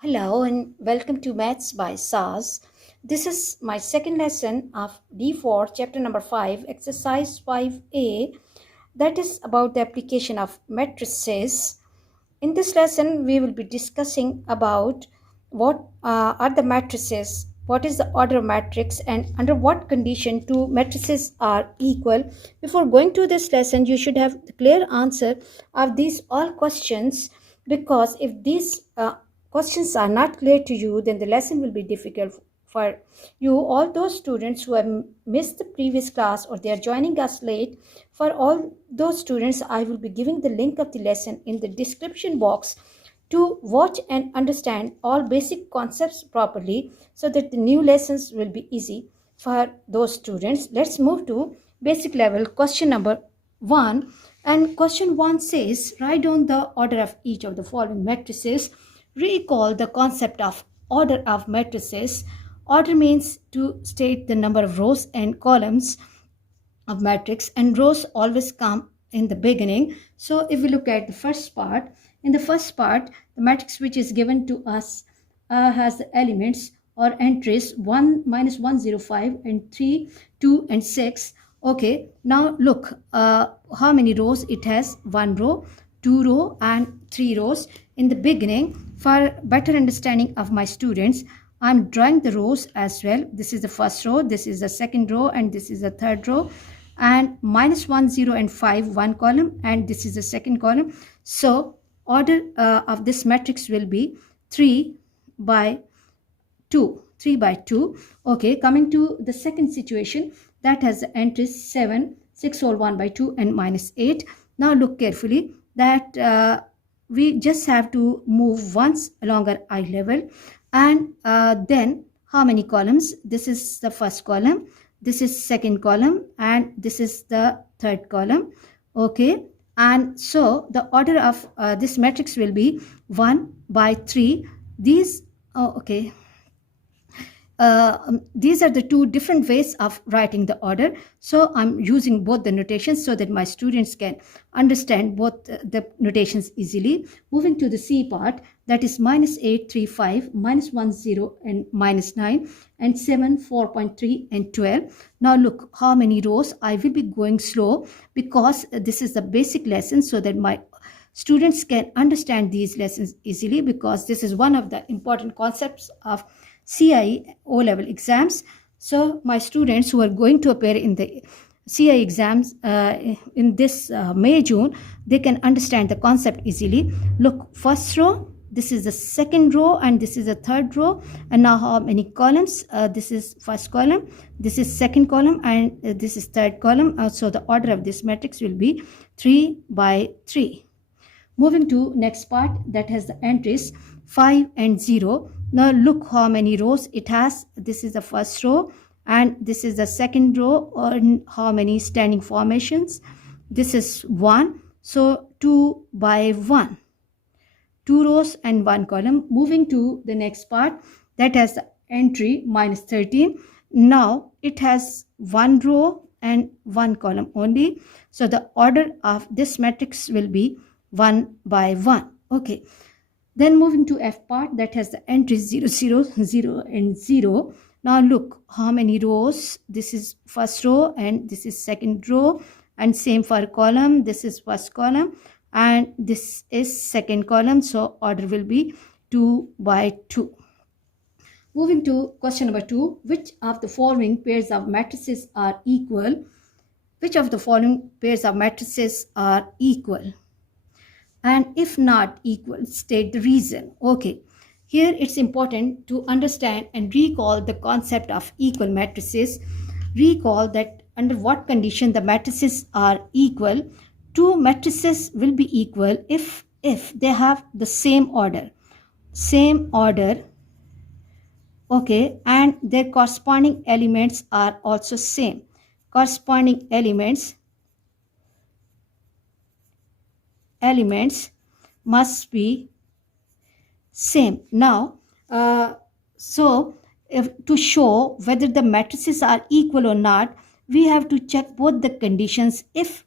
Hello and welcome to Maths by SAS. This is my second lesson of D4, chapter number 5, exercise 5A, that is about the application of matrices. In this lesson, we will be discussing about what are the matrices, what is the order of matrix, and under what condition two matrices are equal. Before going to this lesson, you should have the clear answer of these all questions, because if these questions are not clear to you, then the lesson will be difficult for you. All those students who have missed the previous class or they are joining us late, for all those students, I will be giving the link of the lesson in the description box to watch and understand all basic concepts properly so that the new lessons will be easy for those students. Let's move to basic level question number 1. And question 1 says, write down the order of each of the following matrices. Recall the concept of order of matrices. Order means to state the number of rows and columns of matrix, and rows always come in the beginning. So if we look at the first part, in the first part, the matrix which is given to us has the elements or entries 1, -105 and 3, 2 and 6. Okay, now look how many rows it has. 1 row, 2 row and 3 rows. In the beginning, for better understanding of my students, I'm drawing the rows as well. This is the first row, this is the second row, and this is the third row. And -1, 0 and 5, one column, and this is the second column. So order of this matrix will be 3 by 2. 3 by 2. Okay, coming to the second situation, that has the entries 7, 6 whole 1 by 2 and -8. Now look carefully that we just have to move once along our eye level, and then how many columns? This is the first column, this is second column, and this is the third column. Okay, and so the order of this matrix will be 1 by 3. These these are the two different ways of writing the order. So I'm using both the notations so that my students can understand both the notations easily. Moving to the C part, that is -8, 3, 5, -1, 0 and -9, and 7, 4.3 and 12. Now look how many rows. I will be going slow because this is the basic lesson so that my students can understand these lessons easily, because this is one of the important concepts of CIE O-level exams. So my students who are going to appear in the CIE exams in this May, June, they can understand the concept easily. Look, first row, this is the second row, and this is the third row. And now how many columns? This is first column, this is second column, and this is third column. So the order of this matrix will be 3 by 3. Moving to next part, that has the entries 5 and 0. Now look how many rows it has. This is the first row, and this is the second row. And how many standing formations? This is 1. So 2 by 1. 2 rows and 1 column. Moving to the next part, that has the entry -13. Now it has 1 row and 1 column only. So the order of this matrix will be 1 by 1. Okay. Then moving to F part, that has the entries 0, 0, 0 and 0. Now look how many rows. This is first row and this is second row, and same for column. This is first column and this is second column. So order will be 2 by 2. Moving to question number 2. Which of the following pairs of matrices are equal? Which of the following pairs of matrices are equal? And if not equal, state the reason. Okay, here it's important to understand and recall the concept of equal matrices. Recall that under what condition the matrices are equal. Two matrices will be equal if they have the same order. Okay, and their corresponding elements are also same. Corresponding elements must be same. Now so if to show whether the matrices are equal or not, we have to check both the conditions. If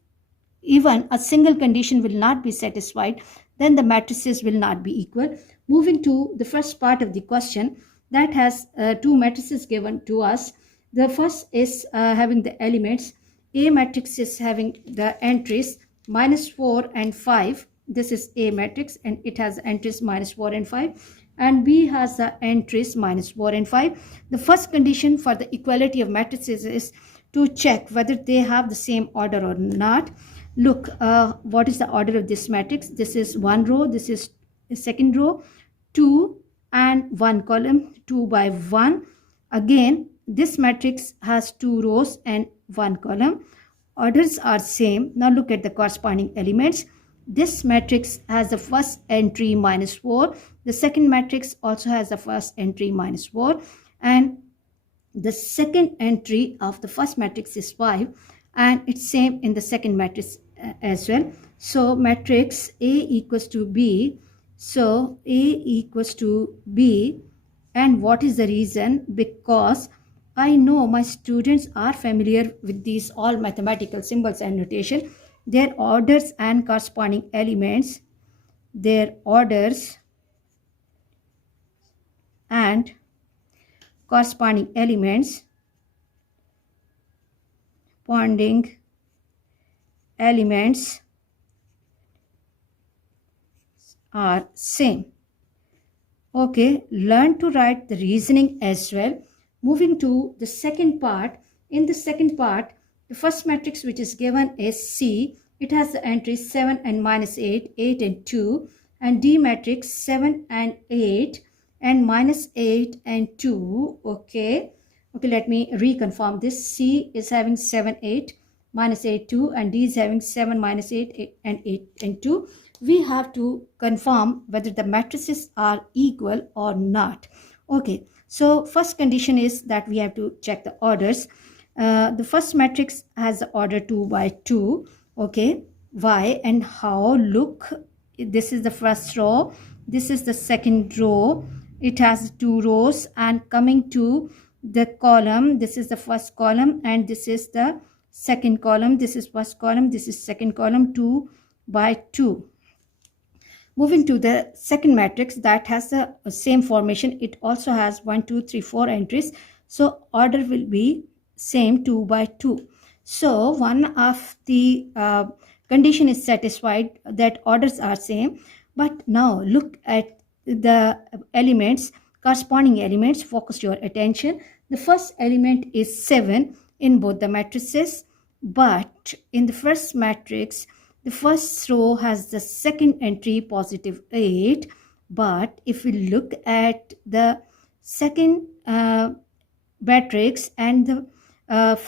even a single condition will not be satisfied, then the matrices will not be equal. Moving to the first part of the question, that has two matrices given to us. The first is having the elements. A matrix is having the entries -4 and 5. This is A matrix and it has entries -4 and 5. And B has the entries -4 and 5. The first condition for the equality of matrices is to check whether they have the same order or not. Look, what is the order of this matrix? This is one row, this is the second row, 2 and 1 column, 2 by 1. Again, this matrix has 2 rows and 1 column. Orders are same. Now look at the corresponding elements. This matrix has the first entry -4. The second matrix also has the first entry -4. And the second entry of the first matrix is 5. And it's same in the second matrix as well. So matrix A equals to B. So A equals to B. And what is the reason? Because I know my students are familiar with these all mathematical symbols and notation. Their orders and corresponding elements, their orders and corresponding elements, corresponding elements are same. Okay, learn to write the reasoning as well. Moving to the second part. In the second part, the first matrix which is given is C. It has the entries 7 and -8, 8 and 2. And D matrix 7 and 8 and -8 and 2. Okay, let me reconfirm this. C is having 7, 8, -8, 2, and D is having 7, -8, 8 and 8 and 2. We have to confirm whether the matrices are equal or not. Okay, so first condition is that we have to check the orders. The first matrix has the order 2 by 2. Okay, why and how? Look, this is the first row, this is the second row. It has 2 rows, and coming to the column, this is the first column and this is the second column. This is first column, this is second column, 2 by 2. Moving to the second matrix, that has the same formation. It also has 1, 2, 3, 4 entries. So order will be same, 2 by 2. So one of the condition is satisfied, that orders are same. But now look at the elements, corresponding elements. Focus your attention. The first element is 7 in both the matrices, but in the first matrix, the first row has the second entry +8. But if we look at the second matrix, and the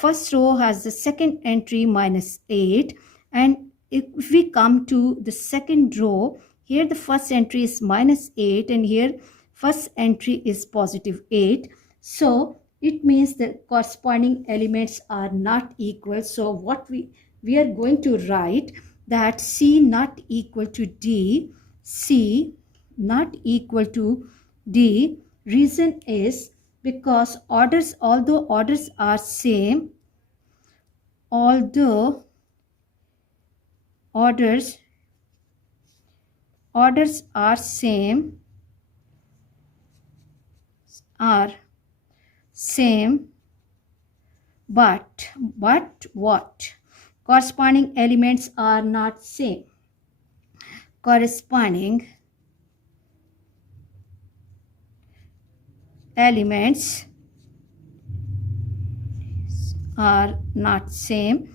first row has the second entry -8, and if we come to the second row, here the first entry is -8 and here first entry is +8. So it means the corresponding elements are not equal. So what we are going to write that C not equal to D. C not equal to D. Reason is because orders, although orders are same, although orders are same, but what? Corresponding elements are not same. Corresponding elements are not same.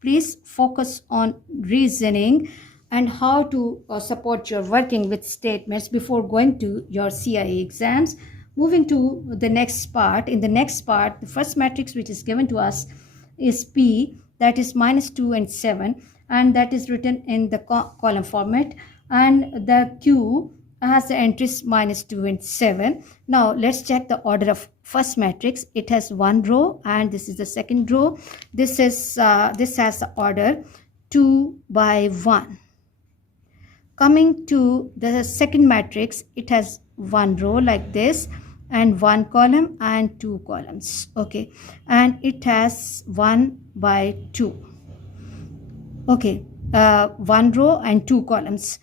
Please focus on reasoning and how to support your working with statements before going to your CIA exams. Moving to the next part. In the next part, the first matrix which is given to us is P, that is -2 and 7, and that is written in the column format, and the Q has the entries -2 and 7. Now let's check the order of first matrix. It has 1 row and this is the second row. This has the order 2 by 1. Coming to the second matrix, it has 1 row like this and 1 column and 2 columns. Okay, and it has 1 by 2. Okay, one row and two columns.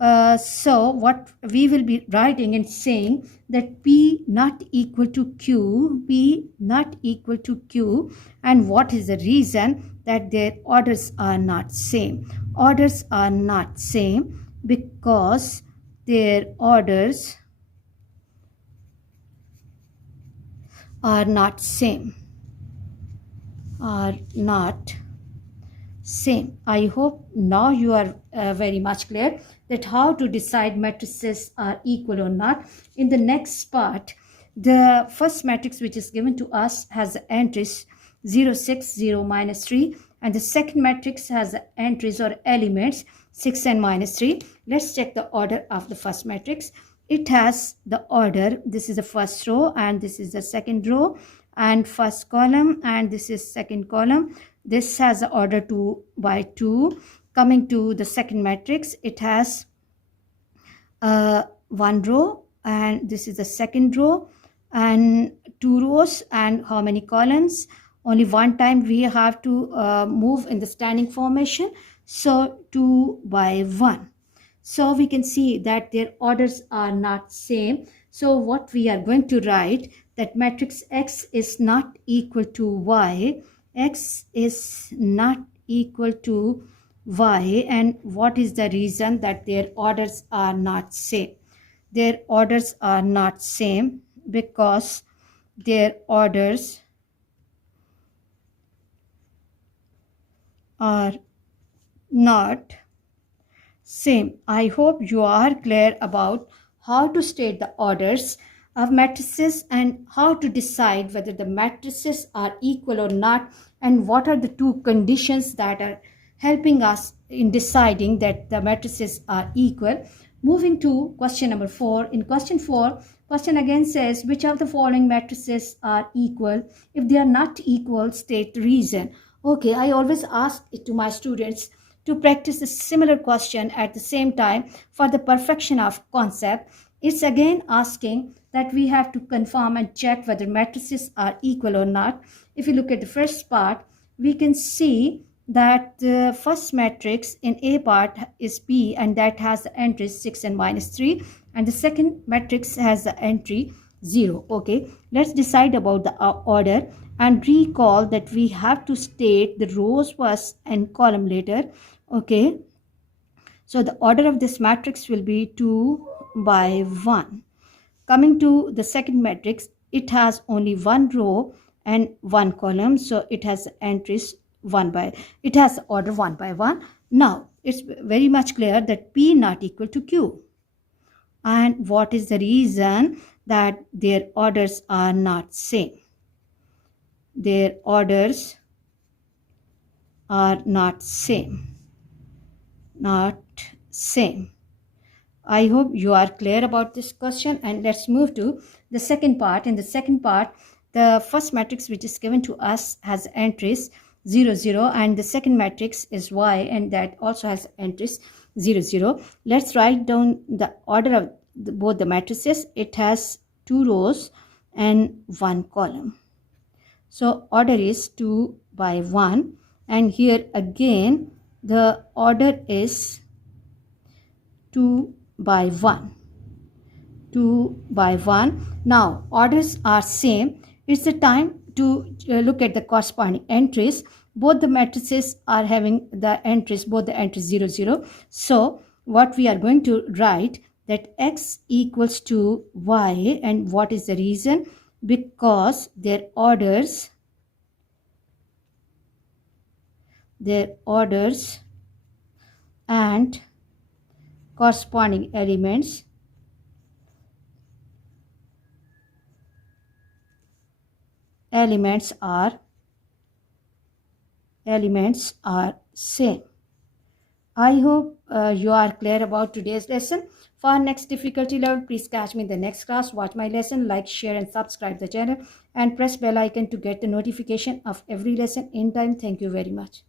So what we will be writing and saying that P not equal to Q, P not equal to Q, and what is the reason that their orders are not same? Orders are not same because their orders are not same, are not same. I hope now you are very much clear that how to decide matrices are equal or not. In the next part, the first matrix which is given to us has entries 0, 6, 0, minus 3, and the second matrix has entries or elements 6 and minus 3. Let's check the order of the first matrix. It has the order, this is the first row and this is the second row and first column, and this is second column. This has the order 2 by 2. Coming to the second matrix, it has one row and this is the second row and two rows, and how many columns? Only one time we have to move in the standing formation, so 2 by 1. So we can see that their orders are not same. So what we are going to write, that matrix X is not equal to Y, X is not equal to Y, and what is the reason that their orders are not same? Their orders are not same because their orders are not same. I hope you are clear about how to state the orders of matrices and how to decide whether the matrices are equal or not, and what are the two conditions that are helping us in deciding that the matrices are equal. Moving to question number 4. In question 4, question again says, which of the following matrices are equal? If they are not equal, state the reason. Okay, I always ask it to my students to practice a similar question at the same time for the perfection of concept. It's again asking that we have to confirm and check whether matrices are equal or not. If you look at the first part, we can see that the first matrix in A part is P, and that has the entries 6 and minus 3, and the second matrix has the entry 0. Okay, let's decide about the order and recall that we have to state the rows first and column later. Okay, so the order of this matrix will be 2 by 1. Coming to the second matrix, it has only one row and one column, so it has entries it has order 1 by 1. Now it's very much clear that P not equal to Q. And what is the reason that their orders are not same? Their orders are not same. Not same. I hope you are clear about this question, and let's move to the second part. In the second part, the first matrix which is given to us has entries 0, 0, and the second matrix is Y, and that also has entries 0, 0. Let's write down the order of both the matrices. It has 2 rows and 1 column. So order is 2 by 1, and here again the order is 2 by 1. 2 by 1. Now orders are same. It's the time to look at the corresponding entries. Both the matrices are having the entries, both the entries 0, 0. So what we are going to write, that X equals to Y, and what is the reason? Because their orders and corresponding elements are same. I hope you are clear about today's lesson. For next difficulty level, please catch me in the next class. Watch my lesson, like, share and subscribe the channel, and press bell icon to get the notification of every lesson in time. Thank you very much.